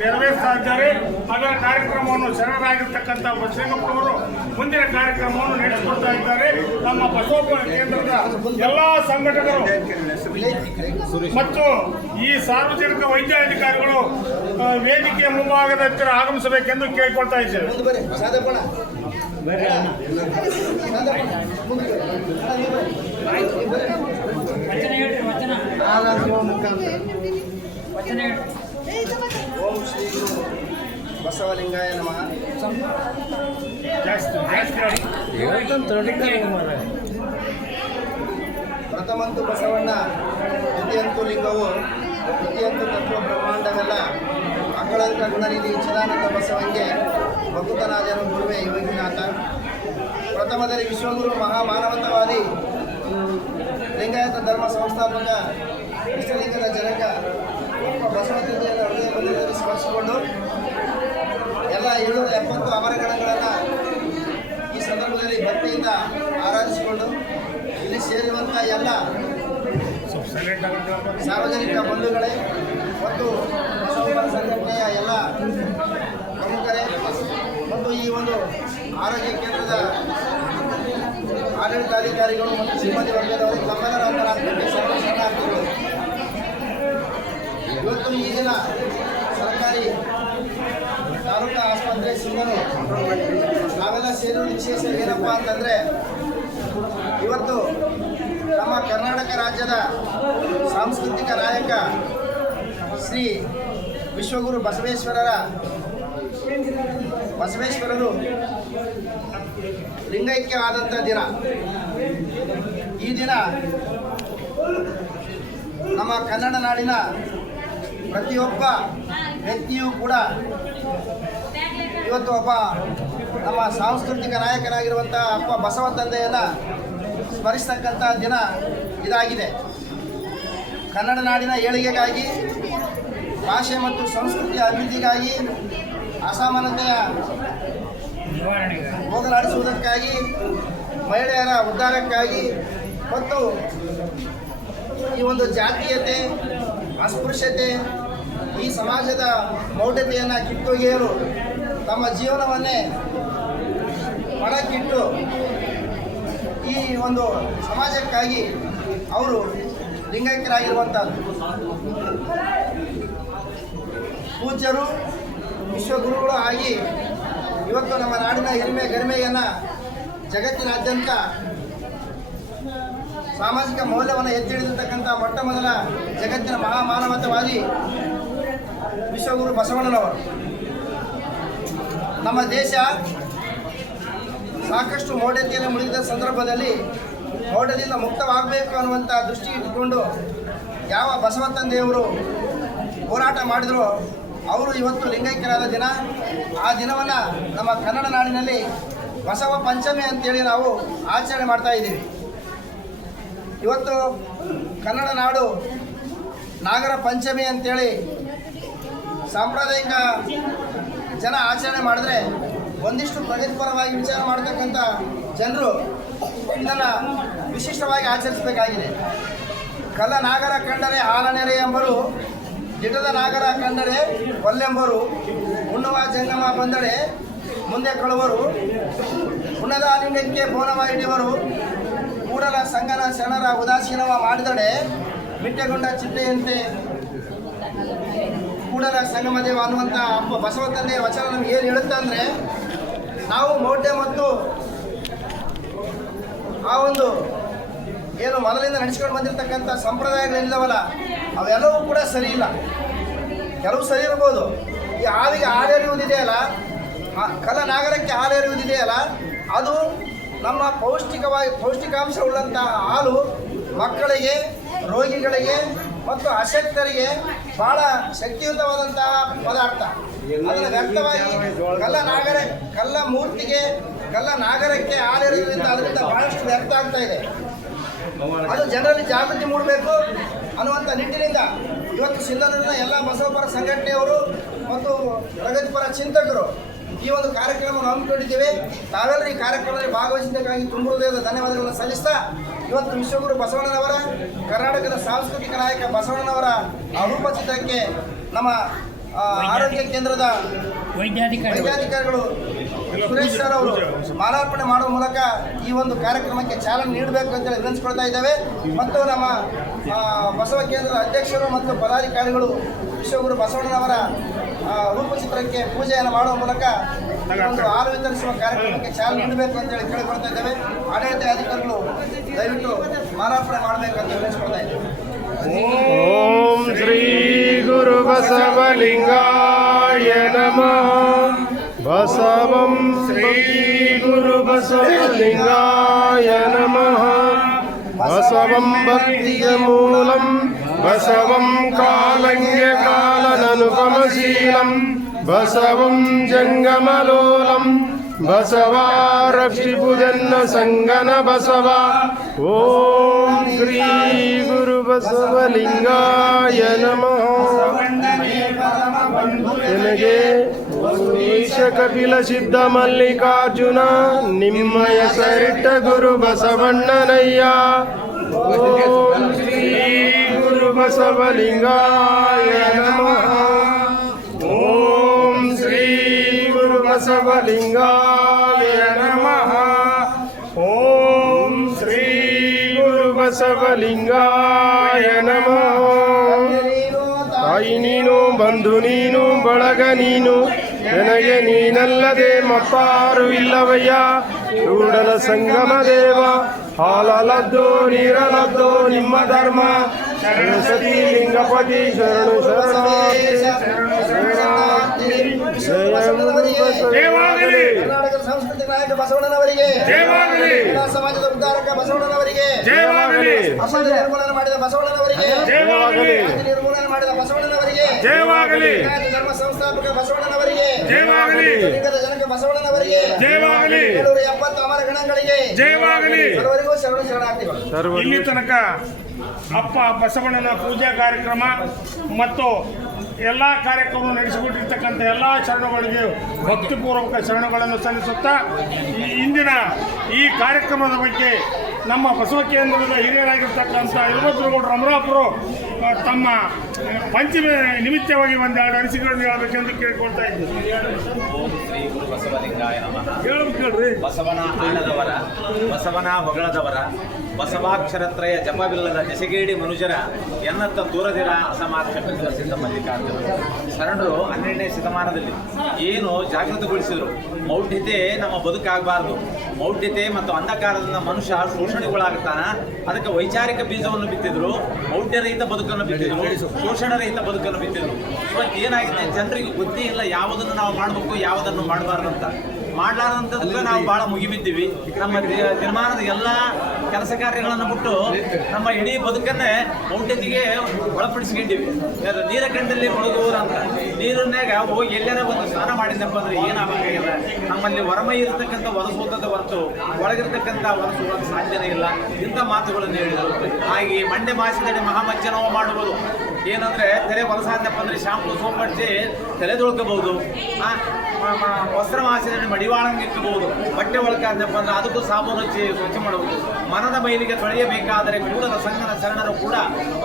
ನೆರವೇರಿಸ್ತಾ ಇದ್ದಾರೆ. ಅದರ ಕಾರ್ಯಕ್ರಮವನ್ನು ಶರಣರಾಗಿರ್ತಕ್ಕಂಥ ಬಸವೇಶ್ವರವರು ಮುಂದಿನ ಕಾರ್ಯಕ್ರಮವನ್ನು ನಡೆಸಿಕೊಡ್ತಾ ಇದ್ದಾರೆ. ನಮ್ಮ ಬಸವಪ್ಪ ಕೇಂದ್ರದ ಎಲ್ಲ ಸಂಘಟಕರು ಮತ್ತು ಈ ಸಾರ್ವಜನಿಕ ವೈದ್ಯಾಧಿಕಾರಿಗಳು ವೇದಿಕೆಯ ಮುಂಭಾಗದ ಹತ್ತಿರ ಆಗಮಿಸಬೇಕೆಂದು ಕೇಳಿಕೊಳ್ತಾ ಇದ್ದೇವೆ. ಓಂ ಶ್ರೀ ಗುರು ಬಸವಲಿಂಗಾಯ ನಮಃ. ಪ್ರಥಮಂತು ಬಸವಣ್ಣ, ದ್ವಿತೀಯಂತು ಲಿಂಗವು, ತೃತೀಯಂತು ತತ್ವ ಬ್ರಹ್ಮಾಂಡವೆಲ್ಲ ಅಕಳಂಕ ಗುಣನಿಧಿ ಚಿದಾನಂದ ಬಸವಂಗೆ ಭಕ್ತನಾದನು ಗುರುವೇ ಯೋಗಿನಾಥ. ಪ್ರಥಮದಲ್ಲಿ ವಿಶ್ವಗುರು ಮಹಾಮಾನವತಾವಾದಿ ಲಿಂಗಾಯತ ಧರ್ಮ ಸಂಸ್ಥಾಪಕ ಇಷ್ಟಲಿಂಗದ ಜನಕ ಬಸವತಂದೆಯನ್ನು ಹೃದಯ ಮಂದಿರದಲ್ಲಿ ಸ್ಮರಿಸಿಕೊಂಡು ಎಲ್ಲ 770 ಅಮರಗಣಗಳನ್ನು ಈ ಸಂದರ್ಭದಲ್ಲಿ ಭಕ್ತಿಯಿಂದ ಆರಾಧಿಸಿಕೊಂಡು ಇಲ್ಲಿ ಸೇರಿರುವಂಥ ಎಲ್ಲ ಸಾರ್ವಜನಿಕ ಬಂಧುಗಳೇ ಮತ್ತು ಬಸವ ಸಂಘಟನೆಯ ಎಲ್ಲ ಪ್ರಮುಖರೇ ಮತ್ತು ಈ ಒಂದು ಆರೋಗ್ಯ ಕೇಂದ್ರದ ಆಡಳಿತಾಧಿಕಾರಿಗಳು ಮತ್ತು ಸಿಬ್ಬಂದಿ ವರ್ಗದವರು ತಮ್ಮೆಲ್ಲರ ಅಂತರಾತ್ಮಕ್ಕೆ ಶರಣಾರ್ಥಿಗಳು. ಇವತ್ತು ಈ ದಿನ ಸರ್ಕಾರಿ ತಾಲೂಕಾ ಆಸ್ಪತ್ರೆ ಸಿಂಧನೂರು ನಾವೆಲ್ಲ ಸೇರಿದ ವಿಶೇಷ ಏನಪ್ಪ ಅಂತಂದರೆ, ಇವತ್ತು ನಮ್ಮ ಕರ್ನಾಟಕ ರಾಜ್ಯದ ಸಾಂಸ್ಕೃತಿಕ ನಾಯಕ ಶ್ರೀ ವಿಶ್ವಗುರು ಬಸವೇಶ್ವರರು ಲಿಂಗೈಕ್ಯವಾದಂಥ ದಿನ. ಈ ದಿನ ನಮ್ಮ ಕನ್ನಡ ನಾಡಿನ ಪ್ರತಿಯೊಬ್ಬ ವ್ಯಕ್ತಿಯೂ ಕೂಡ ಇವತ್ತು ಒಬ್ಬ ನಮ್ಮ ಸಾಂಸ್ಕೃತಿಕ ನಾಯಕನಾಗಿರುವಂಥ ಅಪ್ಪ ಬಸವ ತಂದೆಯನ್ನು ಸ್ಮರಿಸ್ತಕ್ಕಂಥ ದಿನ ಇದಾಗಿದೆ. ಕನ್ನಡ ನಾಡಿನ ಏಳಿಗೆಗಾಗಿ, ಭಾಷೆ ಮತ್ತು ಸಂಸ್ಕೃತಿಯ ಅಭಿವೃದ್ಧಿಗಾಗಿ, ಅಸಮಾನತೆಯ ಹೋಗಲಾಡಿಸುವುದಕ್ಕಾಗಿ, ಮಹಿಳೆಯರ ಉದ್ಧಾರಕ್ಕಾಗಿ ಮತ್ತು ಈ ಒಂದು ಜಾತೀಯತೆ, ಅಸ್ಪೃಶ್ಯತೆ, ಈ ಸಮಾಜದ ಮೌಢ್ಯತೆಯನ್ನು ಕಿತ್ತೊಗೆಯಲು ತಮ್ಮ ಜೀವನವನ್ನೇ ಪಣಕ್ಕಿಟ್ಟು ಈ ಒಂದು ಸಮಾಜಕ್ಕಾಗಿ ಅವರು ಲಿಂಗೈಕ್ಯರಾಗಿರುವಂಥದ್ದು. ಪೂಜ್ಯರು, ವಿಶ್ವಗುರುಗಳು ಆಗಿ ಇವತ್ತು ನಮ್ಮ ನಾಡಿನ ಹಿರಿಮೆ ಗರಿಮೆಯನ್ನು ಜಗತ್ತಿನಾದ್ಯಂತ ಸಾಮಾಜಿಕ ಮೌಲ್ಯವನ್ನು ಎತ್ತಿ ಹಿಡಿದಿರ್ತಕ್ಕಂಥ ಮೊಟ್ಟ ಮೊದಲ ಜಗತ್ತಿನ ಮಹಾಮಾನವತಾವಾದಿ ವಿಶ್ವಗುರು ಬಸವಣ್ಣನವರು. ನಮ್ಮ ದೇಶ ಸಾಕಷ್ಟು ಮೌಢ್ಯತೆಯನ್ನು ಮುಳುಗಿದ ಸಂದರ್ಭದಲ್ಲಿ ಮೌಢ್ಯದಿಂದ ಮುಕ್ತವಾಗಬೇಕು ಅನ್ನುವಂಥ ದೃಷ್ಟಿ ಇಟ್ಟುಕೊಂಡು ಯಾವ ಬಸವ ತಂದೆಯವರು ಹೋರಾಟ ಮಾಡಿದ್ರು ಅವರು ಇವತ್ತು ಲಿಂಗೈಕ್ಯರಾದ ದಿನ. ಆ ದಿನವನ್ನು ನಮ್ಮ ಕನ್ನಡ ನಾಡಿನಲ್ಲಿ ಬಸವ ಪಂಚಮಿ ಅಂತೇಳಿ ನಾವು ಆಚರಣೆ ಮಾಡ್ತಾ ಇದ್ದೀವಿ. ಇವತ್ತು ಕನ್ನಡ ನಾಡು ನಾಗರ ಪಂಚಮಿ ಅಂತೇಳಿ ಸಾಂಪ್ರದಾಯಿಕ ಜನ ಆಚರಣೆ ಮಾಡಿದ್ರೆ, ಒಂದಿಷ್ಟು ಪ್ರಗತಿಪರವಾಗಿ ವಿಚಾರ ಮಾಡ್ತಕ್ಕಂಥ ಜನರು ಇದನ್ನು ವಿಶಿಷ್ಟವಾಗಿ ಆಚರಿಸಬೇಕಾಗಿದೆ. ಕಲ್ಲ ನಾಗರ ಕಂಡರೆ ಹಾಲನೆರೆ ಎಂಬರು, ದಿಟದ ನಾಗರ ಕಂಡರೆ ಒಲ್ಲೆಂಬರು, ಉಣ್ಣುವ ಜಂಗಮ ಬಂದಡೆ ಮುಂದೆ ಕಳುವರು, ಉಣ್ಣದ ಲಿಂಗಕ್ಕೆ ಬೋನವ ಹಿಡಿಯವರು, ಕೂಡಲ ಸಂಗನ ಶರಣರ ಉದಾಸೀನವ ಮಾಡಿದಡೆ ಮಿಟ್ಟೆಗೊಂಡ ಚಿಟ್ಟೆಯಂತೆ ಕೂಡಲ ಸಂಗಮದೇವ ಅನ್ನುವಂಥ ಅಪ್ಪ ಬಸವ ತಂದೆಯ ವಚನ ನಮ್ಗೆ ಏನು ಹೇಳುತ್ತೆ ಅಂದರೆ, ನಾವು ಮೌಢ್ಯ ಮತ್ತು ಆ ಒಂದು ಏನು ಮೊದಲಿಂದ ನಡೆಸ್ಕೊಂಡು ಬಂದಿರತಕ್ಕಂಥ ಸಂಪ್ರದಾಯಗಳಿಲ್ಲವಲ್ಲ, ಅವೆಲ್ಲವೂ ಕೂಡ ಸರಿ ಇಲ್ಲ. ಕೆಲವು ಸರಿ ಇರ್ಬೋದು. ಈ ಹಾವಿಗೆ ಹಾಲೆರೆಯುವುದಿದೆಯಲ್ಲ, ಕಲ್ಲ ನಾಗರಕ್ಕೆ ಹಾಲೆರೆಯುವುದಿದೆಯಲ್ಲ, ಅದು ನಮ್ಮ ಪೌಷ್ಟಿಕಾಂಶವುಳ್ಳಂತಹ ಹಾಲು ಮಕ್ಕಳಿಗೆ, ರೋಗಿಗಳಿಗೆ ಮತ್ತು ಅಶಕ್ತರಿಗೆ ಬಹಳ ಶಕ್ತಿಯುತವಾದಂತಹ ಪದಾರ್ಥ. ಅದನ್ನು ವ್ಯರ್ಥವಾಗಿ ಕಲ್ಲ ಮೂರ್ತಿಗೆ, ಕಲ್ಲ ನಾಗರಕ್ಕೆ ಹಾಲೆರೆಯುವುದರಿಂದ ಅದರಿಂದ ಬಹಳಷ್ಟು ವ್ಯರ್ಥ ಆಗ್ತಾ ಇದೆ. ಅದು ಜನರಲ್ಲಿ ಜಾಗೃತಿ ಮೂಡಬೇಕು ಅನ್ನುವಂಥ ನಿಟ್ಟಿನಿಂದ ಇವತ್ತು ಸಿಂಧನೂರಿನ ಎಲ್ಲ ಬಸವಪರ ಸಂಘಟನೆಯವರು ಮತ್ತು ಪ್ರಗತಿಪರ ಚಿಂತಕರು ಈ ಒಂದು ಕಾರ್ಯಕ್ರಮವನ್ನು ಹಮ್ಮಿಕೊಂಡಿದ್ದೇವೆ. ತಾವೆಲ್ಲರೂ ಈ ಕಾರ್ಯಕ್ರಮದಲ್ಲಿ ಭಾಗವಹಿಸಿದ್ದಕ್ಕಾಗಿ ತುಂಬ ಹೃದಯದ ಧನ್ಯವಾದಗಳನ್ನು ಸಲ್ಲಿಸ್ತಾ, ಇವತ್ತು ವಿಶ್ವಗುರು ಬಸವಣ್ಣನವರ, ಕರ್ನಾಟಕದ ಸಾಂಸ್ಕೃತಿಕ ನಾಯಕ ಬಸವಣ್ಣನವರ ಅಪರೂಪ ಚಿತ್ರಕ್ಕೆ ನಮ್ಮ ಆರೋಗ್ಯ ಕೇಂದ್ರದ ವೈದ್ಯಾಧಿಕಾರಿಗಳು ಸುರೇಶ್ ಸರ್ ಅವರು ಮಾಲಾರ್ಪಣೆ ಮಾಡುವ ಮೂಲಕ ಈ ಒಂದು ಕಾರ್ಯಕ್ರಮಕ್ಕೆ ಚಾಲನೆ ನೀಡಬೇಕು ಅಂತೇಳಿ ವಿನಂತಿಸ್ಕೊಳ್ತಾ ಇದ್ದೇವೆ. ಮತ್ತು ನಮ್ಮ ಬಸವ ಕೇಂದ್ರದ ಅಧ್ಯಕ್ಷರು ಮತ್ತು ಪದಾಧಿಕಾರಿಗಳು ವಿಶ್ವಗುರು ಬಸವಣ್ಣನವರ ರೂಪಚಿತ್ರಕ್ಕೆ ಪೂಜೆಯನ್ನು ಮಾಡುವ ಮೂಲಕ ಈ ಒಂದು ಹಾಲು ವಿತರಿಸುವ ಕಾರ್ಯಕ್ರಮಕ್ಕೆ ಚಾಲನೆ ನೀಡಬೇಕು ಅಂತೇಳಿ ಕೇಳಿಕೊಳ್ತಾ ಇದ್ದೇವೆ. ಆಡಳಿತ ಅಧಿಕಾರಿಗಳು ದಯವಿಟ್ಟು ಮಾಲಾರ್ಪಣೆ ಮಾಡಬೇಕಂತ ವಿನಂತಿಸ್ಕೊಳ್ತಾ ಇದ್ದೇವೆ. ಓಂ ಶ್ರೀ ಗುರು ಬಸವಲಿಂಗಾಯ ನಮಃ. ಬಸವಂ ಶ್ರೀ ಗುರು ಬಸವಲಿಂಗಾಯ ನಮಃ. ಬಸವಂ ಭಕ್ತಿಯ ಮೂಲಂ ಬಸವಂ ಕಾಲಂಗ್ಯ ಕಾಲನನುಪಮಶೀಲಂ ಬಸವಂ ಜಂಗಮಲೋಲಂ ಬಸವ ರಕ್ಷಿಪುಜನ್ನ ಸಂಗನ ಬಸವ. ಓಂ ಶ್ರೀ ಗುರು ಬಸವಲಿಂಗಾಯ ನಮಃ. ನಿನಗೆ ಈಶ ಕಪಿಲ ಸಿದ್ಧ ಮಲ್ಲಿಕಾರ್ಜುನ ನಿಮ್ಮಯ ಸರಿಟ್ಟ ಗುರು ಬಸವಣ್ಣನಯ್ಯ. ಓಂ ಶ್ರೀ ಗುರು ಬಸವಲಿಂಗಾಯ ನಮಃ. ಓಂ ಶ್ರೀ ಗುರು ಬಸವಲಿಂಗಾಯ ನಮಃ. ಓಂ ಶ್ರೀ ಗುರು ಬಸವಲಿಂಗಾಯ ನಮಃ. ತಾಯಿ ನೀನು, ಬಂಧು ನೀನು, ಬಳಗ ನೀನು, ನನಗೆ ನೀನಲ್ಲದೆ ಮತ್ತಾರು ಇಲ್ಲವಯ್ಯ. ಕೂಡಲ ಸಂಗಮ ದೇವ, ಹಾಲಲದ್ದೋ ನೀರಲದ್ದೋ ನಿಮ್ಮ ಧರ್ಮ. ಸರಸ್ವತಿ ಲಿಂಗಪತಿ ಶರಣು ಶರಣಾರ್ಥಿ ಜಯವಾಗಲಿ. ಕರ್ನಾಟಕದ ಸಾಂಸ್ಕೃತಿಕ ನಾಯಕ ಬಸವಣ್ಣನವರಿಗೆ ಜಯವಾಗಲಿ. ಸಮಾಜದ ಉದ್ಧಾರಕ ಬಸವಣ್ಣನವರಿಗೆ ಜಯವಾಗಲಿ. ಅಸಹ್ಯ ನಿರ್ಮೂಲನೆ ಮಾಡಿದ ಬಸವಣ್ಣನವರಿಗೆ ಜಯವಾಗಲಿ. ನಿರ್ಮೂಲನೆ ಮಾಡಿದ ಬಸವಣ್ಣನವರಿಗೆ ಜಯವಾಗಲಿ. ಧರ್ಮ ಸಂಸ್ಥಾಪಕ ಬಸವಣ್ಣನವರಿಗೆ ಜಯವಾಗಲಿ. ಲಿಂಗದ ಜನಕ ಬಸವಣ್ಣನವರಿಗೆ ಜಯವಾಗಲಿ. 770 ಅಮರ ಗಣಗಳಿಗೆ ಜಯವಾಗಲಿ. ಸರ್ವರಿಗೂ ಶರಣು ಶರಣಾರ್ಥಿಗಳು. ಇಲ್ಲಿ ತನಕ ಅಪ್ಪ ಬಸವಣ್ಣನ ಪೂಜಾ ಕಾರ್ಯಕ್ರಮ ಮತ್ತು ಎಲ್ಲ ಕಾರ್ಯಕ್ರಮ ನಡೆಸಿಕೊಟ್ಟಿರ್ತಕ್ಕಂಥ ಎಲ್ಲ ಶರಣಗಳಿಗೆ ಭಕ್ತಿಪೂರ್ವಕ ಶರಣಗಳನ್ನು ಸಲ್ಲಿಸುತ್ತಾ ಇಂದಿನ ಈ ಕಾರ್ಯಕ್ರಮದ ಬಗ್ಗೆ ನಮ್ಮ ಬಸವ ಕೇಂದ್ರದ ಹಿರಿಯರಾಗಿರ್ತಕ್ಕಂಥ ಇರುವದ್ರಗೌಡರು ಅಮರಾಪುರು ತಮ್ಮ ಪಂಚಮಿ ನಿಮಿತ್ತವಾಗಿ ಒಂದೆರಡು ಅನಿಸಿಕೆಗಳನ್ನು ಹೇಳಬೇಕೆಂದು ಕೇಳಿಕೊಳ್ತಾ ಇದ್ದೀನಿ. ಓಂ ಶ್ರೀ ಗುರು ಬಸವಲಿಂಗಾಯ ನಮಃ. ಹೇಳ್ರಿ. ಬಸವನ ಆಳದವರ, ಬಸವನ ಹೊಗಳದವರ, ಬಸವಾಕ್ಷರತ್ರಯ ಜಪವಿಲ್ಲದ ದಶಗೇಡಿ ಮನುಜರ ಎನ್ನತ್ತ ದೂರದಿರ ಅಸಮಾರ್ಥಕ ಸಿದ್ಧ ಮಲ್ಲಿಕಾರ್ಜುನ ಶರಣರು 12ನೇ ಶತಮಾನದಲ್ಲಿ ಏನು ಜಾಗೃತಗೊಳಿಸಿದರು. ಮೌಢ್ಯತೆ ನಮ್ಮ ಬದುಕಾಗಬಾರ್ದು. ಮೌಢ್ಯತೆ ಮತ್ತು ಅಂಧಕಾರದಿಂದ ಮನುಷ್ಯ ಶೋಷಣೆಗೊಳಾಗುತ್ತಾನ. ಅದಕ್ಕೆ ವೈಚಾರಿಕ ಬೀಜವನ್ನು ಬಿತ್ತಿದ್ರು, ಮೌಢ್ಯರಹಿತ ಬದುಕನ್ನು ಬಿತ್ತಿದ್ರು, ಶೋಷಣರಹಿತ ಬದುಕನ್ನು ಬಿತ್ತಿದ್ರು. ಇವತ್ತು ಏನಾಗಿದೆ, ಜನರಿಗೆ ಗೊತ್ತೇ ಇಲ್ಲ ಯಾವುದನ್ನು ನಾವು ಮಾಡಬೇಕು, ಯಾವುದನ್ನು ಮಾಡಬಾರ್ದು ಅಂತ. ಮಾಡಲಾರ್ದಂಥದ್ದು ನಾವು ಭಾಳ ಮುಗಿಬಿದ್ದೀವಿ. ನಮ್ಮ ನಿರ್ಮಾಣದ ಎಲ್ಲ ಕೆಲಸ ಕಾರ್ಯಗಳನ್ನು ಬಿಟ್ಟು ನಮ್ಮ ಇಡೀ ಬದುಕನ್ನೇ ಮೌಢ್ಯತೆಗೆ ಒಳಪಡಿಸ್ಕೊಂಡಿವಿ. ನೀರ ಕಂಡಲ್ಲಿ ಮುಳುಗುವರು ಅಂತ ನೀರನ್ಯಾಗ ಹೋಗಿ ಎಲ್ಲಾರ ಒಂದು ಸ್ನಾನ ಮಾಡಿದ್ದಪ್ಪ ಅಂದ್ರೆ ಏನಾಗಬೇಕಾಗಿದೆ. ನಮ್ಮಲ್ಲಿ ಹೊರಮೈ ಇರತಕ್ಕಂಥ ಹೊರಸೋದದ ಹೊರತು ಒಳಗಿರ್ತಕ್ಕಂಥ ಹೊರಸುವುದಕ್ಕೆ ಸಾಧ್ಯನೇ ಇಲ್ಲ. ಇಂಥ ಮಾತುಗಳನ್ನು ಹೇಳಿದರು. ಹಾಗೆ ಮಂಡ್ಯ ಮಾಸದಡಿ ಮಹಾಮಜ್ಜನವ ಮಾಡುವುದು ಏನಂದ್ರೆ ತೆರೆ ಹೊಲಸಾದಪ್ಪ ಅಂದ್ರೆ ಶಾಂಪು ಸೋಪ್ ಹಚ್ಚಿ ತಲೆ ತೊಳ್ಕೋಬಹುದು. ವಸ್ತ್ರ ಮಾಸಿದಲ್ಲಿ ಮಡಿವಾಳಂಗಿಕ್ಕಬಹುದು. ಬಟ್ಟೆ ಒಳಕಾದಪ್ಪ ಅಂದ್ರೆ ಅದಕ್ಕೂ ಸಾಬೂನು ಹಚ್ಚಿ ಸ್ವಚ್ಛ ಮಾಡಬಹುದು. ಮನದ ಮೈಲಿಗೆ ತೊಳೆಯಬೇಕಾದರೆ ಕೂಡಲ ಸಂಗನ ಶರಣರು ಕೂಡ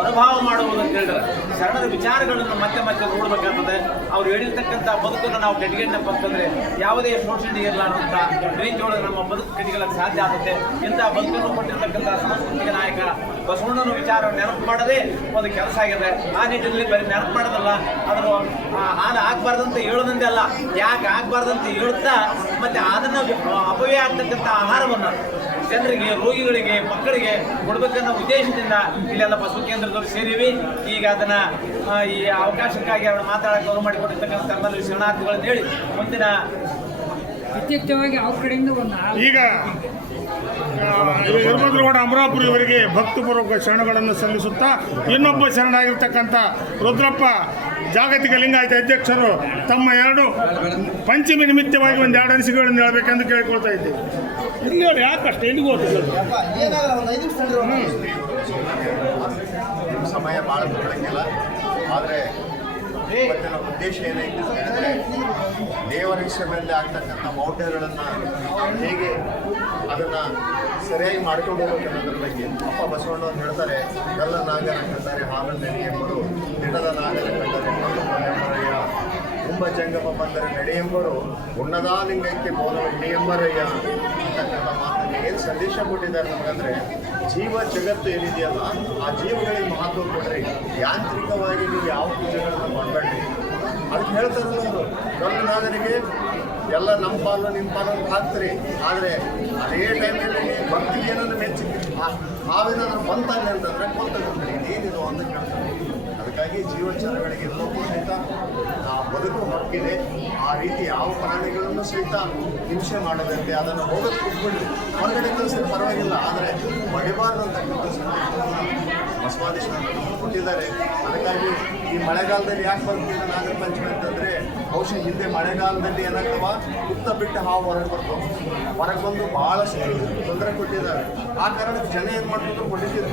ಅನುಭವ ಮಾಡುವುದು ಅಂತ ಹೇಳಿದ್ರೆ ಶರಣರ ವಿಚಾರಗಳನ್ನು ಮತ್ತೆ ಮತ್ತೆ ನೋಡ್ಬೇಕಾಗ್ತದೆ. ಅವ್ರು ಹೇಳಿರ್ತಕ್ಕಂಥ ಬದುಕನ್ನು ನಾವು ಕಟ್ಕೊಂಡಪ್ಪ ಅಂತಂದ್ರೆ ಯಾವುದೇ ಶೋಷಣೆ ಇರಲಾರಂತ ರೀತಿಯೊಳಗೆ ನಮ್ಮ ಬದುಕು ಕಟ್ಕೊಳ್ಳಕ್ಕೆ ಸಾಧ್ಯ ಆಗುತ್ತೆ. ಇಂಥ ಬದುಕನ್ನು ಕೊಟ್ಟಿರ್ತಕ್ಕಂಥ ಸಾಂಸ್ಕೃತಿಕ ನಾಯಕ ಬಸವಣ್ಣನ ವಿಚಾರ ನೆನಪು ಮಾಡದೆ ಒಂದು ಕೆಲಸ ಆಗಿದೆ. ಆ ನಿಟ್ಟಿನಲ್ಲಿ ಬರೀ ನೆನಪು ಮಾಡೋದಲ್ಲ, ಅದ್ರ ಹಾಲು ಆಗ್ಬಾರ್ದಂತ ಹೇಳೋದಂತೆ ಅಲ್ಲ, ಯಾಕೆ ಆಗ್ಬಾರ್ದಂತ ಹೇಳುತ್ತಾ ಮತ್ತೆ ಅದನ್ನು ಅಪವ್ಯಯ ಆಗ್ತಕ್ಕಂಥ ಆಹಾರವನ್ನು ಜನರಿಗೆ, ರೋಗಿಗಳಿಗೆ, ಮಕ್ಕಳಿಗೆ ಕೊಡ್ಬೇಕನ್ನೋ ಉದ್ದೇಶದಿಂದ ಇಲ್ಲೆಲ್ಲ ಬಸವ ಕೇಂದ್ರದವರು ಸೇರಿವಿ. ಈಗ ಅದನ್ನ ಈ ಅವಕಾಶಕ್ಕಾಗಿ ಅವರು ಮಾತಾಡಕ್ಕೆ ಅವರು ಮಾಡಿಕೊಟ್ಟಿರ್ತಕ್ಕಂಥ ತಮ್ಮಲ್ಲಿ ಶರಣಾರ್ಥಿಗಳನ್ನು ಹೇಳಿ ಮುಂದಿನ ಪ್ರತ್ಯಕ್ಷವಾಗಿ ಅವ್ರ ಕಡೆಯಿಂದ ಒಂದು ಈಗ ಇರುವದ್ರಗೌಡ ಅಮರಾಪುರ ಇವರಿಗೆ ಭಕ್ತಿಪೂರ್ವಕ ಶರಣಗಳನ್ನು ಸಲ್ಲಿಸುತ್ತಾ ಇನ್ನೊಬ್ಬ ಶರಣಾಗಿರ್ತಕ್ಕಂಥ ರುದ್ರಪ್ಪ ಜಾಗತಿಕ ಲಿಂಗಾಯತ ಅಧ್ಯಕ್ಷರು ತಮ್ಮ ಪಂಚಮಿ ನಿಮಿತ್ತವಾಗಿ ಒಂದೆರಡು ಅನಿಸಿಕೆಗಳನ್ನು ಹೇಳಬೇಕೆಂದು ಕೇಳಿಕೊಳ್ತಾ ಇದ್ದೇವೆ. ಇಲ್ಲಿ ಹೇಳಿ, ಯಾಕಷ್ಟೇ ಎಲ್ಲಿಗೂ ಹೋಗ್ತಿಲ್ಲ. ಸಮಯ ಭಾಳ ತಗೊಳ್ಳಂಗಿಲ್ಲ. ಆದರೆ ಇವತ್ತಿನ ಉದ್ದೇಶ ಏನೈತೆ ಅಂತ ಹೇಳಿದ್ರೆ ದೇವರ ವಿಷಯದಲ್ಲಿ ಆಗ್ತಕ್ಕಂಥ ಮೌಢ್ಯಗಳನ್ನು ಹೇಗೆ ಅದನ್ನು ಸರಿಯಾಗಿ ಮಾಡ್ಕೊಂಡು ಹೋಗ್ಬೇಕು ಅನ್ನೋದ್ರ ಬಗ್ಗೆ ಅಪ್ಪ ಬಸವಣ್ಣವ್ರು ಹೇಳ್ತಾರೆ. ಕಲ್ಲ ನಾಗರ ಕಂಡರೆ ಹಾಲನ್ನು ಎಂಬುದು ದಿನದ ನಾಗರ ಕಂಡರೆ ತುಂಬ ಜಂಗಮ ಬಂದರೆ ನಡೆಯೆಂಬರು ಉನ್ನದಾಲಿಂಗಕ್ಕೆ ಬೋಲವ ಹಿಡಿಯೆಂಬರಯ್ಯ ಅಂತಕ್ಕಂಥ ಮಾತನ್ನು ಏನು ಸಂದೇಶ ಕೊಟ್ಟಿದ್ದಾರೆ ನಮಗಂದರೆ ಜೀವ ಜಗತ್ತು ಏನಿದೆಯಲ್ಲ ಆ ಜೀವಗಳಿಗೆ ಮಹತ್ವ ಕೊಡ್ರಿ, ಯಾಂತ್ರಿಕವಾಗಿ ನೀವು ಯಾವ ಪೂಜೆಗಳನ್ನು ಮಾಡಬೇಡ್ರಿ. ಅದಕ್ಕೆ ಹೇಳ್ತಾರಲ್ಲ ಅವರು ದೊಡ್ಡ ನಾಗರಿಗೆ ಎಲ್ಲ ನಮ್ಮ ಪಾಲು ನಿಮ್ಮ ಪಾಲು ಅಂತ ಹಾಕ್ತೀರಿ, ಆದರೆ ಅದೇ ಟೈಮಲ್ಲಿ ಭಕ್ತಿಗೆ ಏನಾದ್ರು ಮೆಚ್ಚಿ ಹಾವೇನಾದ್ರೂ ಬಂತಾನೆ ಅಂತಂದರೆ ಗೊತ್ತಾಗುತ್ತೆ ಇದೇನಿದು ಅಂತ ಕೇಳ್ತಾರೆ. ಅದಕ್ಕಾಗಿ ಜೀವಚರಗಳಿಗೆ ಎಲ್ಲವೂ ಸಹಿತ ಬದುಕು ಹಕ್ಕಿದೆ. ಆ ರೀತಿ ಯಾವ ಪ್ರಾಣಿಗಳನ್ನು ಸಹಿತ ಹಿಂಸೆ ಮಾಡದಂತೆ ಅದನ್ನು ಹೋಗೋದು ಬಿಟ್ಬಿಟ್ಟು ಹೊರಗಡೆ ಕಳಿಸಿದ್ರೆ ಪರವಾಗಿಲ್ಲ, ಆದರೆ ಮಡಿಬಾರ್ದು ಅಂತಕ್ಕಂಥ ಸಂದೇಶವನ್ನು ಬಸವಾದೀಶ್ವರರು ಕೊಟ್ಟಿದ್ದಾರೆ. ಅದಕ್ಕಾಗಿ ಈ ಮಳೆಗಾಲದಲ್ಲಿ ಯಾಕೆ ಬರ್ತಿದೆ ನಾಗರ ಪಂಚಮಿ ಅಂತಂದರೆ ಬಹುಶಃ ಹಿಂದೆ ಮಳೆಗಾಲದಲ್ಲಿ ಏನಾಗ್ತವ ಕುತ್ತ ಬಿಟ್ಟು ಹಾವು ಹೊರಗೆ ಬರ್ತವೆ, ಹೊರಗೆ ಬಂದು ಭಾಳಷ್ಟು ತೊಂದರೆ ಕೊಟ್ಟಿದ್ದಾರೆ. ಆ ಕಾರಣಕ್ಕೆ ಜನ ಏನು ಮಾಡಿದ್ರು ಕೊಟ್ಟಿದ್ರು.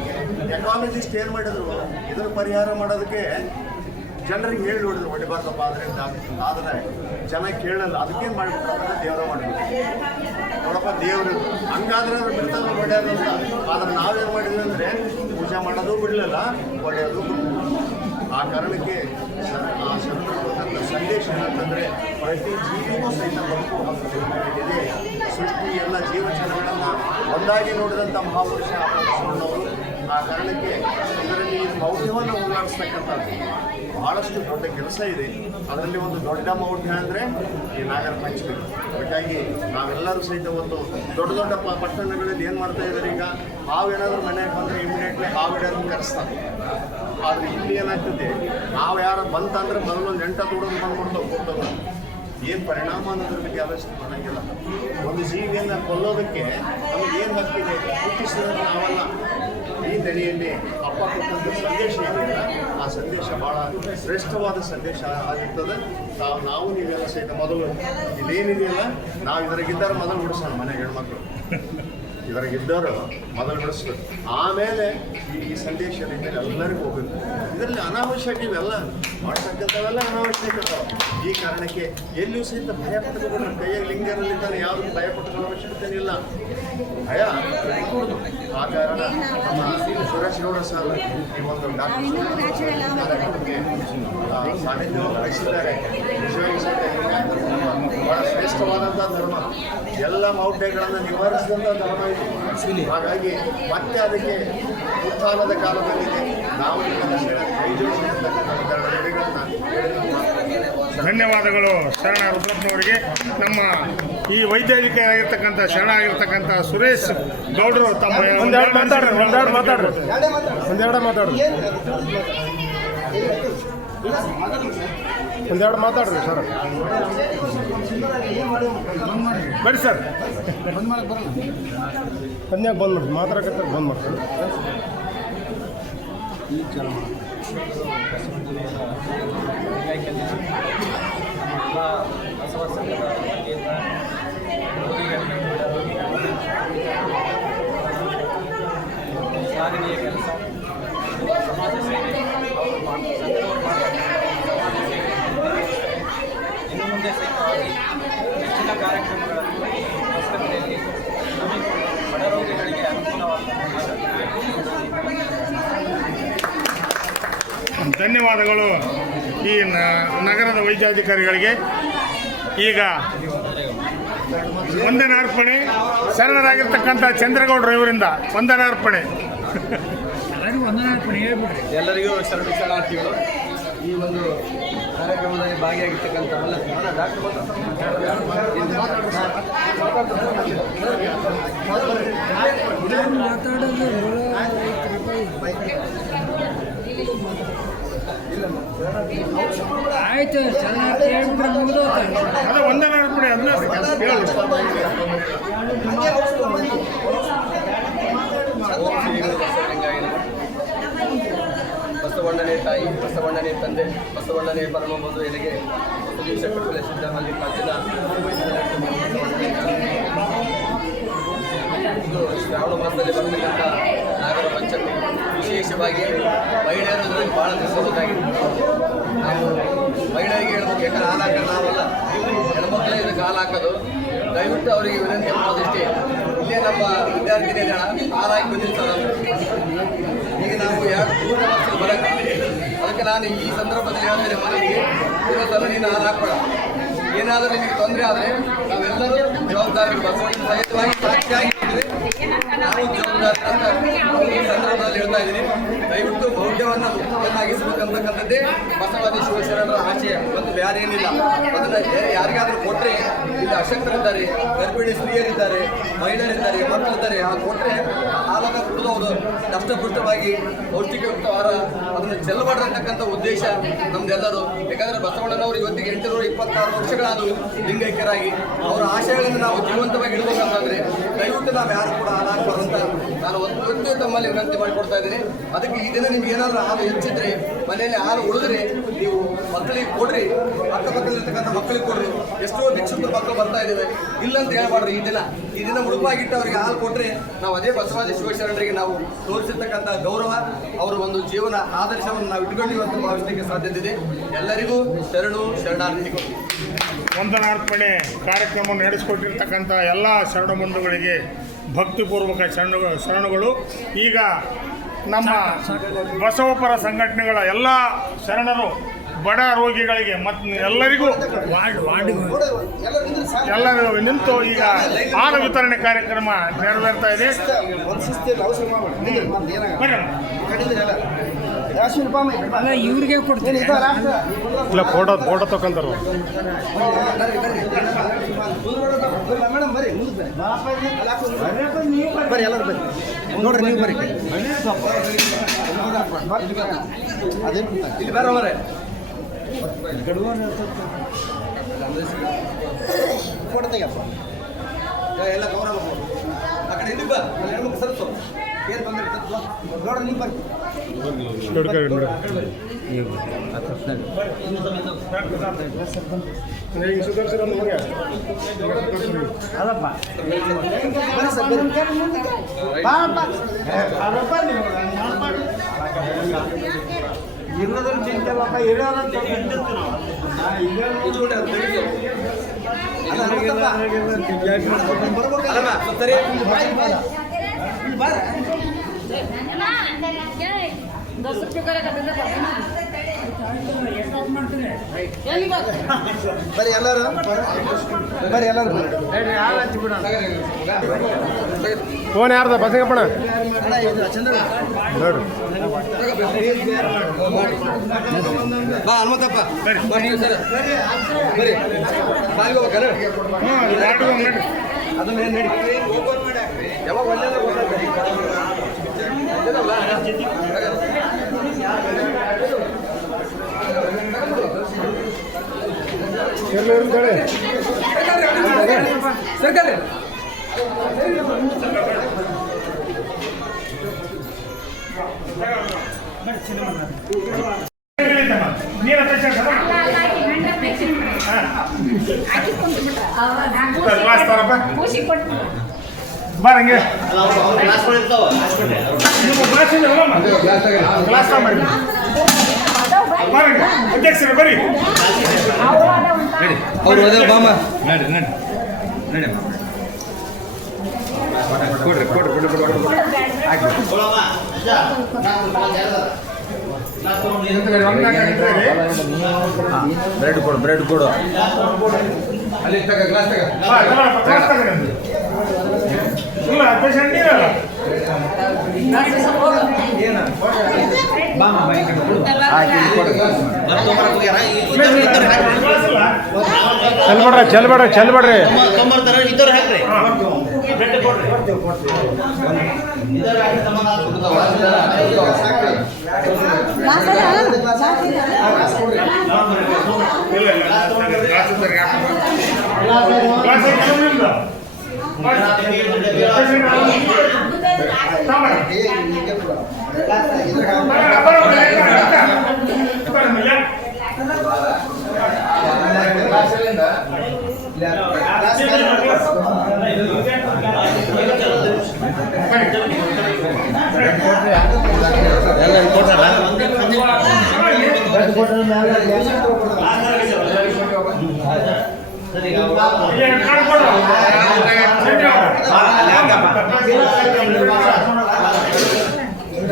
ಎಕಾಲಜಿಸ್ಟ್ ಏನು ಮಾಡಿದ್ರು ಇದರ ಪರಿಹಾರ ಮಾಡೋದಕ್ಕೆ ಜನರಿಗೆ ಹೇಳಿ ನೋಡಿದ್ರು ಹೊಡಿಬಾರ್ದಪ್ಪ ಅದರಿಂದ. ಆದರೆ ಜನ ಕೇಳಲ್ಲ, ಅದಕ್ಕೇನು ಮಾಡಿಬಿಟ್ರು ಅಂದರೆ ದೇವರ ಮಾಡಿಬಿಟ್ಟು ನೋಡಪ್ಪ ದೇವರು ಹಂಗಾದ್ರೆ ಅವ್ರು ಬಿಡ್ತಾರೆ ಹೊಡೆಯೋದು ಅಂತ. ಆದರೆ ನಾವೇನು ಮಾಡಿದ್ವಿ ಅಂದರೆ ಪೂಜೆ ಮಾಡೋದು ಬಿಡಲಿಲ್ಲ, ಹೊಡೆಯೋದು ಬಿಡಲಿಲ್ಲ. ಆ ಕಾರಣಕ್ಕೆ ಆ ಶರಣರು ಕೊಟ್ಟಂಥ ಸಂದೇಶ ಏನಂತಂದರೆ ಪ್ರತಿ ಜೀವಿಗೂ ಸಹಿತ ಬದುಕು ಹಕ್ಕಿದೆ. ಸೃಷ್ಟಿ ಎಲ್ಲ ಜೀವಚರಗಳನ್ನು ಒಂದಾಗಿ ನೋಡಿದಂಥ ಮಹಾಪುರುಷ ಬಸವಣ್ಣವರು. ಆ ಕಾರಣಕ್ಕೆ ಇದರಲ್ಲಿ ಮೌಢ್ಯವನ್ನು ಹೋರಾಡಿಸ್ತಕ್ಕಂಥದ್ದು ಬಹಳಷ್ಟು ದೊಡ್ಡ ಕೆಲಸ ಇದೆ. ಅದರಲ್ಲಿ ಒಂದು ದೊಡ್ಡ ಮೌಢ್ಯ ಅಂದರೆ ಈ ನಾಗರ ಪಂಚಮಿ. ಅದಕ್ಕಾಗಿ ನಾವೆಲ್ಲರೂ ಸಹಿತ ಒಂದು ದೊಡ್ಡ ದೊಡ್ಡ ಪಟ್ಟಣಗಳಲ್ಲಿ ಏನು ಮಾಡ್ತಾ ಇದ್ದಾರೆ, ಈಗ ಹಾವೇನಾದ್ರೂ ಮನೆಗೆ ಬಂದರೆ ಇಮಿಡಿಯೇಟ್ಲಿ ಹಾವಿಡೋದನ್ನು ಕರೆಸ್ತಾರೆ. ಆದರೆ ಇಲ್ಲಿ ಏನಾಗ್ತದೆ, ನಾವು ಯಾರು ಬಂತಂದ್ರೆ ಮೊದಲೊಂದು 8 ತೊಡೋದು ಬಂದ್ಬಿಡ್ತಾವೆ ಕೊಡ್ತಾವೆ. ಏನು ಪರಿಣಾಮ ಅನ್ನೋದ್ರ ಬಗ್ಗೆ ಆಲೋಚನೆ ಮಾಡೋಂಗಿಲ್ಲ. ಒಂದು ಜೀವಿಯನ್ನು ಕೊಲ್ಲೋದಕ್ಕೆ ನಮಗೆ ಏನು ಹಕ್ಕಿದೆ, ಹುಟ್ಟಿಸಿದ್ರೆ ನಾವಲ್ಲ. ಈ ದಣಿಯಲ್ಲಿ ಅಪ್ಪ ಕೊಟ್ಟಂಥ ಸಂದೇಶ ಏನಿದೆ ಆ ಸಂದೇಶ ಭಾಳ ಶ್ರೇಷ್ಠವಾದ ಸಂದೇಶ ಆಗಿರ್ತದೆ. ನಾವು ನೀವೆಲ್ಲ ಸಹಿತ ಮೊದಲು ಇದೇನಿದೆಯಲ್ಲ ನಾವು ಇದರಾಗಿದ್ದರೆ ಮೊದಲು ಬಿಡಿಸೋಣ. ಮನೆಗೆ ಹೆಣ್ಮಕ್ಳು ಇದರಾಗಿದ್ದವರು ಮೊದಲು ಬಿಡಿಸ್ಬೇಕು, ಆಮೇಲೆ ಈ ಸಂದೇಶದ ಮೇಲೆ ಎಲ್ಲರಿಗೂ ಹೋಗಬೇಕು. ಇದರಲ್ಲಿ ಅನಾವಶ್ಯಕ ಇವೆಲ್ಲ ಮಾಡ್ತಕ್ಕಂಥವೆಲ್ಲ ಅನಾವಶ್ಯಕ. ಈ ಕಾರಣಕ್ಕೆ ಎಲ್ಲಿಯೂ ಸಹಿತ ಭಯ ಪಟ್ಟುಕೊಂಡು ಕೈಯಾಗಿ ಲಿಂಗರಲ್ಲಿದ್ದಾನೆ, ಯಾವುದೂ ಭಯ ಪಟ್ಟುಕೊಳ್ಳೋ ಅವಶ್ಯಕತೆ ಇಲ್ಲ. ಭಯ ಬಿಡಕೂಡದು. ಆ ಕಾರಣ ನಮ್ಮ ಸುರೇಶ್ ಗೌಡ ಸರ್ ಈ ಒಂದು ಕಾರ್ಯಕ್ರಮಕ್ಕೆ ಸಾನ್ನಿಧ್ಯವನ್ನು ವಹಿಸಿದ್ದಾರೆ. ನಿಜವಾಗಿ ಬಹಳ ಶ್ರೇಷ್ಠವಾದಂಥ ಧರ್ಮ, ಎಲ್ಲ ಮೌಢ್ಯಗಳನ್ನು ನಿವಾರಿಸಿದಂಥ ಧರ್ಮ ಇದು. ಹಾಗಾಗಿ ಮತ್ತೆ ಅದಕ್ಕೆ ಉತ್ಥಾನದ ಕಾಲದಲ್ಲಿದೆ. ನಾವು ಕೈ ಜೋಡಿಸಿರ್ತಕ್ಕಂಥ ಧನ್ಯವಾದಗಳು ಶರಣ ರುದ್ರಪ್ಪನವರಿಗೆ. ನಮ್ಮ ಈ ವೈದ್ಯಾಧಿಕಾರಿಯಾಗಿರ್ತಕ್ಕಂಥ ಶರಣ ಆಗಿರ್ತಕ್ಕಂಥ ಸುರೇಶ್ ಗೌಡರು ತಮ್ಮ ಒಂದೆರಡು ಮಾತಾಡ್ರಿ ಸರ್. ಬರ್ರಿ ಸರ್. ಕನ್ಯಾಗ ಬಂದ್ ಮಾಡಿ ಮಾತಾಡಕತ್ತಾರೆ, ಬಂದ್ ಮಾಡ್ತಾರೆ. ಸಾಧನೆಯ ಕೆಲಸ, ಸಮಾಜ ಸೇವೆ ಇನ್ನು ಮುಂದೆ ಸಹಿತವಾಗಿ ಹೆಚ್ಚಿನ ಕಾರ್ಯಕ್ರಮಗಳನ್ನು ಆಸ್ಪತ್ರೆಯಲ್ಲಿ ಬಡ ರೋಗಿಗಳಿಗೆ ಧನ್ಯವಾದಗಳು ಈ ನಗರದ ವೈದ್ಯಾಧಿಕಾರಿಗಳಿಗೆ. ಈಗ ವಂದನಾರ್ಪಣೆ ಶರಣರಾಗಿರ್ತಕ್ಕಂಥ ಚಂದ್ರಗೌಡರು ಇವರಿಂದ ವಂದನಾರ್ಪಣೆ. ಎಲ್ಲರಿಗೂ ವಂದನಾರ್ಪಣೆ ಹೇಳ್ಬಿಡ್ರಿ. ಎಲ್ಲರಿಗೂ ಶರಣಾರ್ಥಿಗಳು. ಈ ಒಂದು ಕಾರ್ಯಕ್ರಮದಲ್ಲಿ ಭಾಗಿಯಾಗಿರ್ತಕ್ಕಂಥ ಮಾತಾಡೋದು ಆಯ್ತು, ಶರಣಾರ್ಥಿ ಹೇಳ್ಬಿಟ್ರೆ ಮುಗಿದೋಗ್ತಾರೆ. ಅದು ವಂದನಾರ್ಪಣೆ ಅದನ್ನ ಬಸವಣ್ಣನೇ ತಾಯಿ, ಬಸವಣ್ಣನೇ ತಂದೆ, ಬಸವಣ್ಣನೇ ಪರಮ ಬಂಧುವಿಗೆ ಶಕುಲ ಸಿದ್ಧ ಮಲ್ಲಿಕಾರ್ಜುನ ಇದು ಶ್ರಾವಣ ಮಾಸದಲ್ಲಿ ಬರ್ತಕ್ಕಂಥ ನಾಗರ ಪಂಚಮಿ. ವಿಶೇಷವಾಗಿ ಮಹಿಳೆಯರು ಇದರಲ್ಲಿ ಭಾಳ ತಿಳಿಸಬೇಕಾಗಿದೆ. ನಾವು ಮಹಿಳೆಯರಿಗೆ ಹೇಳ್ಬೇಕು, ಯಾಕಂದ್ರೆ ಹಾಲು ಹಾಕೋದು ನಾವಲ್ಲ, ಹೆಣ್ಮಕ್ಳೇ ಇದಕ್ಕೆ ಹಾಲು ಹಾಕೋದು. ದಯವಿಟ್ಟು ಅವರಿಗೆ ವಿನಂತಿ ಮಾಡೋದಿಷ್ಟೇ, ಇಲ್ಲೇ ನಮ್ಮ ವಿದ್ಯಾರ್ಥಿನಿ ಹಾಲು ಹಾಕಿ ಬಂದಿರ್ತಾರೆ. ಈಗ ನಾವು 2 ವರ್ಷ ಬರೋಕ್ಕೆ ಅದಕ್ಕೆ ನಾನು ಈ ಸಂದರ್ಭದಲ್ಲಿ ಹೇಳ್ತೇನೆ ಮನೆಗೆ ಇವತ್ತಲ್ಲ ನೀನು ಹಾಲು ಹಾಕ್ಬೇಡ. ಏನಾದರೂ ನಿಮಗೆ ತೊಂದರೆ ಆದರೆ ನಾವೆಲ್ಲರೂ ಜವಾಬ್ದಾರಿಗಳು ಬಸವಣ್ಣ ಸಹಿತವಾಗಿ ಸಾಕ್ಷಿಯಾಗಿದ್ದೀವಿ. ನಾವು ಜವಾಬ್ದಾರಿ ಅಂತ ಈ ಸಂದರ್ಭದಲ್ಲಿ ಹೇಳ್ತಾ ಇದ್ದೀನಿ. ದಯವಿಟ್ಟು ಮೌಢ್ಯವನ್ನು ಮುಖ್ಯವಾಗಿಸಬೇಕಂತಕ್ಕಂಥದ್ದೇ ಬಸವಾದಿ ಶಿವಶರಣರ ಆಶಯ, ಮತ್ತು ಬೇರೆ ಏನಿಲ್ಲ. ಅದನ್ನು ಯಾರಿಗಾದರೂ ಕೊಟ್ಟರೆ, ಇಲ್ಲಿ ಅಶಕ್ತರಿದ್ದಾರೆ, ಗರ್ಭಿಣಿ ಸ್ತ್ರೀಯರಿದ್ದಾರೆ, ಮಹಿಳೆಯರಿದ್ದಾರೆ, ಮಕ್ಕಳಿದ್ದಾರೆ, ಆ ಕೊಟ್ಟರೆ ಹಾಲನ್ನು ಕುಡಿದು ಅವರು ಕಷ್ಟಪುಷ್ಟವಾಗಿ ಪೌಷ್ಟಿಕಯುಕ್ತ ಆಹಾರ ಅದನ್ನು ಚೆಲ್ಲಬಾರ್ದಂತಕ್ಕಂಥ ಉದ್ದೇಶ ನಮ್ದೆಲ್ಲರೂ. ಯಾಕಂದರೆ ಬಸವಣ್ಣನವರು ಇವತ್ತಿಗೆ 826 ವರ್ಷಗಳಾದವು ಲಿಂಗೈಕ್ಯರಾಗಿ. ಅವರ ಆಶಯಗಳನ್ನು ನಾವು ಜೀವಂತವಾಗಿ ಇಡಬೇಕಂತಂದರೆ ದಯವಿಟ್ಟು ನಾವು ಯಾರು ಕೂಡ ಹಾಲು ಹಾಕಬಾರ್ದಂತ ನಾನು ಒಂದು ತಮ್ಮಲ್ಲಿ ವಿನಂತಿ ಮಾಡಿಕೊಡ್ತಾ ಇದ್ದೀನಿ. ಅದಕ್ಕೆ ಈ ದಿನ ನಿಮ್ಗೆ ಏನಾದರೂ ಹಾಲು ಹೆಚ್ಚಿದ್ರೆ, ಮನೆಯಲ್ಲಿ ಹಾಲು ಉಳಿದ್ರೆ ನೀವು ಮಕ್ಕಳಿಗೆ ಕೊಡ್ರಿ, ಅಕ್ಕಪಕ್ಕದಲ್ಲಿರ್ತಕ್ಕಂಥ ಮಕ್ಕಳಿಗೆ ಕೊಡ್ರಿ. ಎಷ್ಟೋ ಭಿಕ್ಷುಕರು ಮಕ್ಕಳು ಬರ್ತಾ ಇದ್ದೇವೆ, ಇಲ್ಲಂತ ಹೇಳ್ಬಾರ್ದು. ಈ ದಿನ ಮುಡುಪಾಗಿಟ್ಟು ಅವರಿಗೆ ಹಾಲು ಕೊಟ್ಟರೆ ನಾವು ಅದೇ ಬಸವಾದಿ ಶಿವಶರಣರಿಗೆ ನಾವು ತೋರಿಸಿರ್ತಕ್ಕಂಥ ಗೌರವ, ಅವರ ಒಂದು ಜೀವನ ಆದರ್ಶವನ್ನು ನಾವು ಇಟ್ಕೊಂಡಿವಿ ಅಂತ ಭಾವಿಸಲಿಕ್ಕೆ ಸಾಧ್ಯತೆ ಇದೆ. ಎಲ್ಲರಿಗೂ ಶರಣಾರ್ಥಿಗಳು. ವಂದನಾರ್ಪಣೆ ಕಾರ್ಯಕ್ರಮವನ್ನು ನಡೆಸಿಕೊಟ್ಟಿರ್ತಕ್ಕಂಥ ಎಲ್ಲ ಶರಣ ಬಂಧುಗಳಿಗೆ ಭಕ್ತಿಪೂರ್ವಕ ಶರಣಗಳು. ಈಗ ನಮ್ಮ ಬಸವಪರ ಸಂಘಟನೆಗಳ ಎಲ್ಲ ಶರಣರು ಬಡ ರೋಗಿಗಳಿಗೆ ಮತ್ತು ಎಲ್ಲರಿಗೂ ಎಲ್ಲರೂ ನಿಂತು ಈಗ ಹಾಲು ವಿತರಣೆ ಕಾರ್ಯಕ್ರಮ ನೆರವೇರ್ತಾ ಇದೆ. ಅಲ್ಲ ಇವ್ರಿಗೆ ಕೊಡ್ತೀನಿ. ಇಲ್ಲ ಫೋಟೋ ತಗೊಂತಾರ. ಮೇಡಮ್ ಬರ್ರಿ, ಬರ್ರಿ ಎಲ್ಲರೂ ಬರ್ರಿ ನೋಡ್ರಿ, ನೀವು ಬರ್ರಿ. ಅದೇ ಇಲ್ಲಿ ಬರೋವರೆ ಫೋಟೋ ತೆಗಿಯಪ್ಪ, ಎಲ್ಲ ಗೌರವ ಆ ಕಡೆ ಇಲ್ಲಿ ಬಾ, ಹೆಣ್ಮಕ್ಳು ಸರಿಸು ಏನು ಬಂದಿರ್ತದೆ ನೋಡ್ರಿ, ನೀವು ಬರ್ರಿ. ಅದಪ್ಪ ಬರ್ರಿ ಸರ್, ಇರೋದ್ರಲ್ಲಿ ಚಿಂತೆಲ್ಲಪ್ಪ, ಇರೋದಂತ ಬರ್ರಿ ಎಲ್ಲರೂ, ಬರ್ರಿ ಎಲ್ಲರೂ. ಫೋನ್ ಯಾರ್ದ ಬಸಗಪ್ಪಣ ಚಂದ್ರ ನೋಡ್ರಿ. ಬಾ ಹನುಮಂತಪ್ಪ ಬರ್ರಿ ಸರ್, ಬರ್ರಿ ಬಾಲಿಗೆ ಹೋಗ್ಬೇಕಲ್ಲ ಅದನ್ನ ಏನು ನಡಿ ಯಾವಾಗ ಒಳ್ಳೆಯದ ಸರ್ಕಲ್ ಬರಂಗೆ ಅಧ್ಯಕ್ಷರು ಬರ್ರಿ. ಅವ್ರು ಅದೇ ಬಾಮ ನಡಿ ನಡಿ ನಡಿ ಕೊಡ್ರಿ ಕೊಡ್ರಿ ಬಿಡು ಬಿಡು ಬ್ರೆಡ್ ಕೊಡು ಬ್ರೆಡ್ ಕೊಡು ಅಲ್ಲಿ ತಗ ಗ್ಲಾಸ್ ತಗ ಇಲ್ಲ ಪೇಷಂಟ್ ನೀರಲ್ಲ ಚೆಲ್ಬೇಡ್ರಿ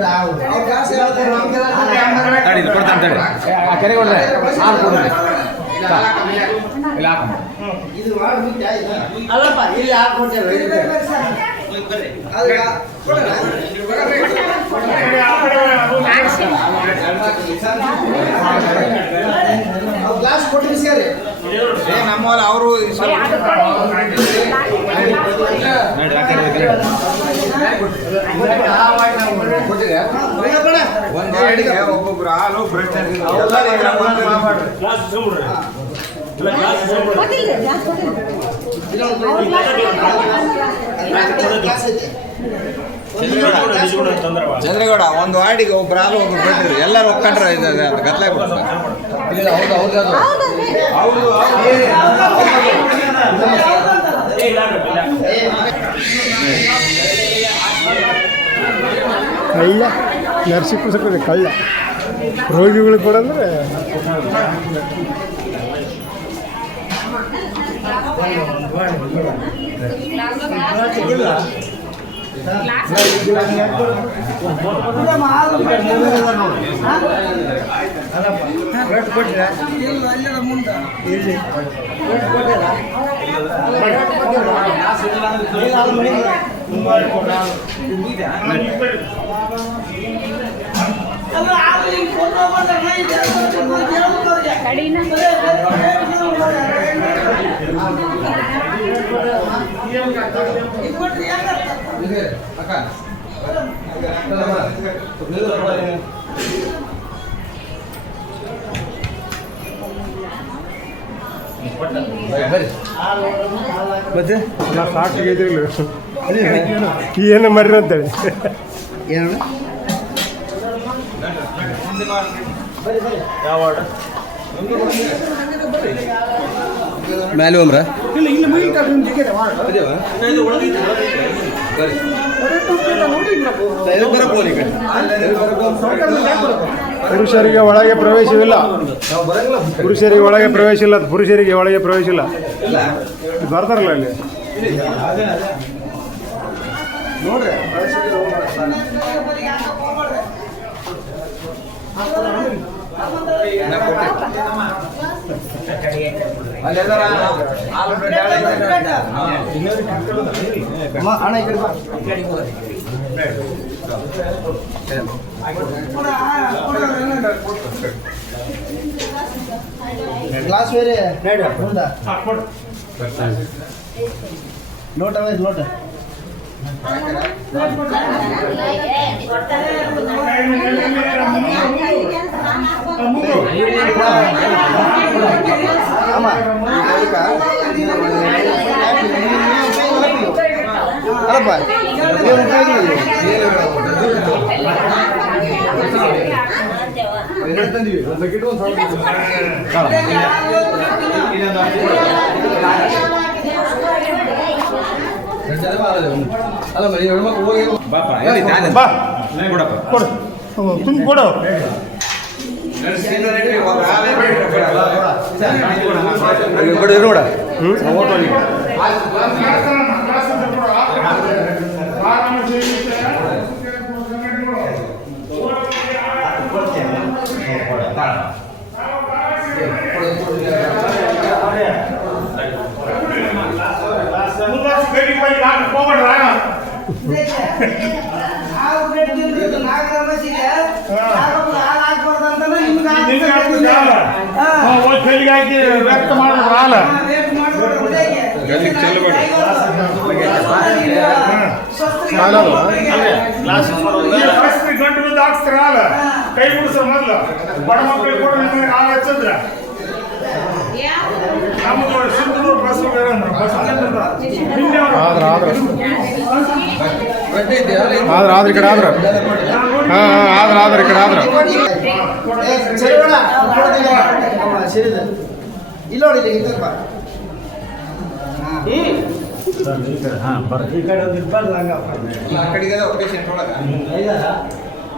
ಅವ್ರ ಗ್ಲಾಸ್ ಯಾವ್ದು? ತಡಿ ಇದು ಕೊಡ್ತಾನೆ ತಡಿ ಕೆರೆ ಕೊಡ್ರೆ ಹಾಲು ಕೊಡ್ರಿ ಇಲ್ಲ ಹಾಕಮ್ಮ ಇದು ಮಾಡಿ ಬಿಟ್ಟು ಆಯ್ತಾ? ಅಲ್ಲಪ್ಪ ಇಲ್ಲಿ ಹಾಕೊಡ್ತೇವೆ ಅದು ಕೊಡೋಣ? ಅವ್ರು ಗ್ಲಾಸ್ ಕೊಟ್ಟು ಸೇರಿ ನಮ್ಮಲ್ಲಿ ಅವರು ಒಂದು ಗಾಡಿಗೆ ಒಬ್ಬೊಬ್ರು ಹಾಲು ಬ್ರಷ್ ಗ್ಲಾಸ್ ಐತೆ. ಚಂದ್ರಗೌಡ ಒಂದು ವಾರ್ಡಿಗೆ ಒಬ್ರು ಹಾಲು ಒಬ್ರು ಬ್ರಷ್ ಎಲ್ಲರೂ ಒಕ್ಕಂಡ್ರೆ ಇದು ಗತ್ಲಾಗಿ ಕಳ್ಳ ನರಸಿಂಹ ಕಳ್ಳ ರೋಗಿಗಳು ಕೊಡಂದ್ರೆ ಮತ್ತೆ ಸಾಕಿಗೆ ಏನು ಮರ್ರಿ ಅಂತೇಳಿ ಏನು ಮ್ಯಾಲೆ ಹೋಮ್ರ ಪುರುಷರಿಗೆ ಒಳಗೆ ಪ್ರವೇಶವಿಲ್ಲ ಪುರುಷರಿಗೆ ಒಳಗೆ ಪ್ರವೇಶ ಇಲ್ಲ ಪುರುಷರಿಗೆ ಒಳಗೆ ಪ್ರವೇಶ ಇಲ್ಲ ಬರ್ತಾರಲ್ಲ ಅಲ್ಲಿ ನೋಡ್ರಿ ಅಣ್ಣ ಈ ಕಡೆ ಬಾ. ಗ್ಲಾಸ್ ಬೇರೆ ಹೌದಾ ಲೋಟ ಬೇರೆ ಲೋಟ ಅಲ್ಲಪ್ಪ ಅಲ್ಲ ಮರಿ ಹೆಣ್ಮಕ್ಳು ಹೋಗಿ ಬಾಪ ಎಲ್ಲಿ ತಾನೆ ಬಾ ಕೊಡಪ್ಪ ಕೊಡು ತುಂಬ ಕೊಡು ಬಿಡು ನೋಡ ಹಾಕಿ ವ್ಯಕ್ತ ಮಾಡಿದ್ರು ಹಾಲ ಗಂಟು ಬಿದ್ದು ಹಾಕ್ಸ್ತಾರ ಹಾಲ ಕೈ ಬಿಡಿಸೋ ಮೊದಲು ಬಡ ಮಕ್ಕಳಿಗೆ ಕೂಡ ನಿಮಗೆ ಹಾಲು ಹಚ್ಚಿದ್ರ ನಮ್ಮದು ಸಿಂಧೂರು ಬಸ್ ಆದ್ರೆ ಈ ಕಡೆ ಆದ್ರೆ ಹಾಂ ಆದ್ರೆ ಈ ಕಡೆ ಆದ್ರೆ ಇಲ್ಲ ನೋಡಿ ಇಲ್ಲಪ್ಪ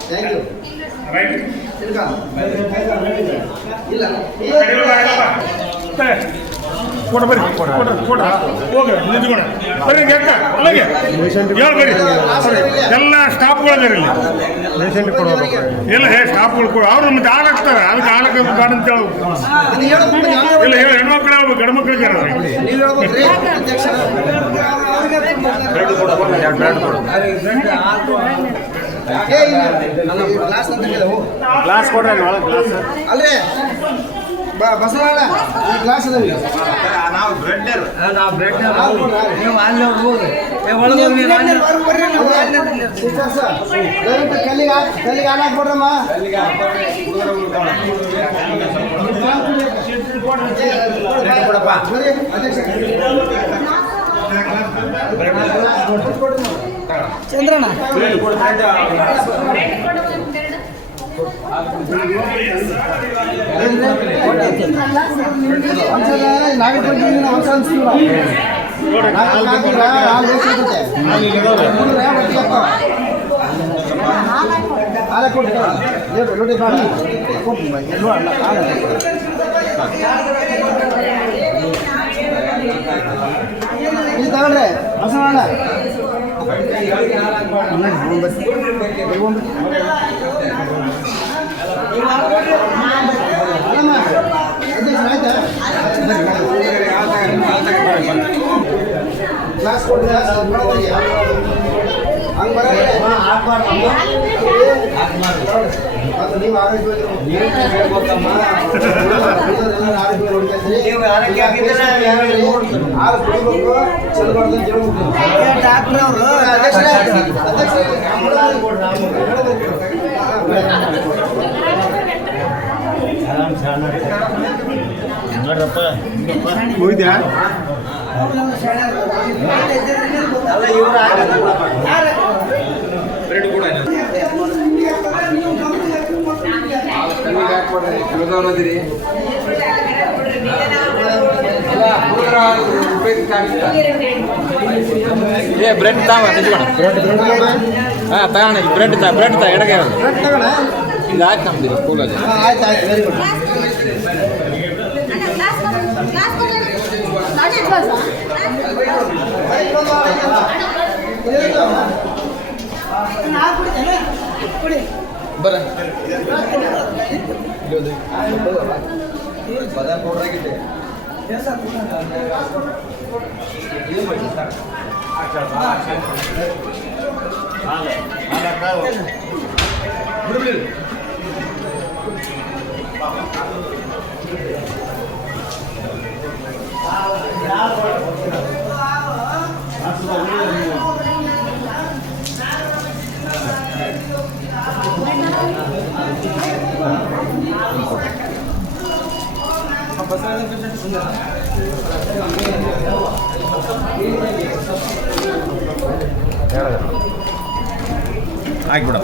ಥ್ಯಾಂಕ್ ಯು ಇಲ್ಲ ಕೊಡ ಬರ್ರಿ ಹೋಗಿ ನಿಂತ್ಕೊಣ ಬರ್ರಿ ಗೆಕ್ಕ ಅಲ್ಲಿಗೆ ಹೇಳಿ ಬರ್ರಿ ಎಲ್ಲ ಸ್ಟಾಫ್ಗಳು ಬರ್ರಿ ಇಲ್ಲಿ ಪೇಷಂಟ್ ಕೊಡ್ಬೇಕು. ಇಲ್ಲ ಸ್ಟಾಫ್ಗಳು ಕೊಡು ಅವ್ರು ಮತ್ತೆ ಹಾಲಾಕ್ತಾರೆ ಅದಕ್ಕೆ ಹಾಲಕ್ಕೆ ಗಾಡ ಅಂತ ಹೇಳಿ ಅದು ಹೇಳ್ಬೇಕು ನೀವು. ಇಲ್ಲ ಹೇಳಿ ಹೆಣ್ಮಕ್ಳು ಹೇಳ್ಬೇಕು ಗಂಡು ಮಕ್ಳಿಗೆ ನೀವು ಹೇಳ್ಬೇಕ್ರಿ ಅಧ್ಯಕ್ಷರ. ಏ, ಈ ಗ್ಲಾಸ್ ಅಂತ ಹೇಳಿದೆವು. ಗ್ಲಾಸ್ ಕೊಡ್ರಿ ಒಳಗೆ ಗ್ಲಾಸ್. ಅಲ್ರಿ ಬಸವಣ್ಣ ಈ ಗ್ಲಾಸ್ ಅದಾವ ಈಗ. ನಾವು ಬ್ರೆಡ್ ನೀವು ಅಲ್ಲಿ ಹೋಗ್ರಿ. ಸಿಸ್ಟರ್ಸ್, ದಯವಿಟ್ಟು ಕಲ್ಲಿಗೆ ಹಾಲು ಹಾಕ್ಬಿಡ್ರಮ್ಮ. ಬರ್ರಿ, ಅಧ್ಯಕ್ಷ. ಚಂದ್ರಣ್ಣ ನಾವೇ ಕೊಡ್ತೀವಿ ಹೊಸ ಅನ್ಸ್ತೀವಿ ಹಾಲ ಕೊಡ್ತೀವಿ ಲೋಟಿ ಮಾಡಿ ಇಲ್ಲಿ ತಗೊಳ್ರಿ ಬಸವಣ್ಣ. ಅಲ್ಲಮ್ಮ ಆಯ್ತಾ ಕ್ಲಾಸ್ ಕೊಡಿ ಹಂಗೆ ಬರೋದು ನೀವು ಹೋಗಿದ್ಯಾ? ಬ್ರೆಡ್ ತಾವ ತಗೋಣ ಬ್ರೆಡ್ ತಾ ಎಡಗೆ ಇದು ಆಯ್ತು ನಮ್ದು ಸ್ಕೂಲಲ್ಲಿ. ಆಯ್ತು ಆಯ್ತು ವೆರಿ ಗುಡ್. ಬರ ಬದಾಮ್ ಪೌಡರ್ ಆಗಿದ್ದೆ ಆಗ್ಬಿಡ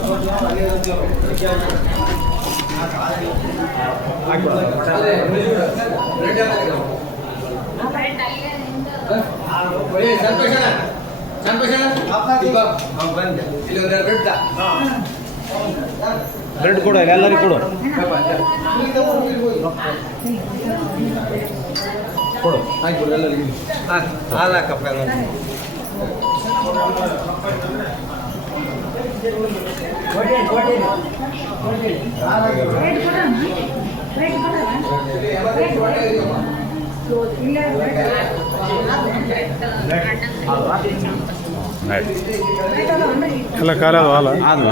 ಬ್ರೆಡ್ ಕೊಡು ಎಲ್ಲರಿಗೂ ಕೊಡು ಕೊಡು ಹಾಕ್ಬಿಡು ಎಲ್ಲರಿಗೂ. ಹಾಲು ಹಾಕಪ್ಪ ಎಲ್ಲ. ಎಲ್ಲ ಖಾಲಿ ಅದು ಹಾಲು. ಅದು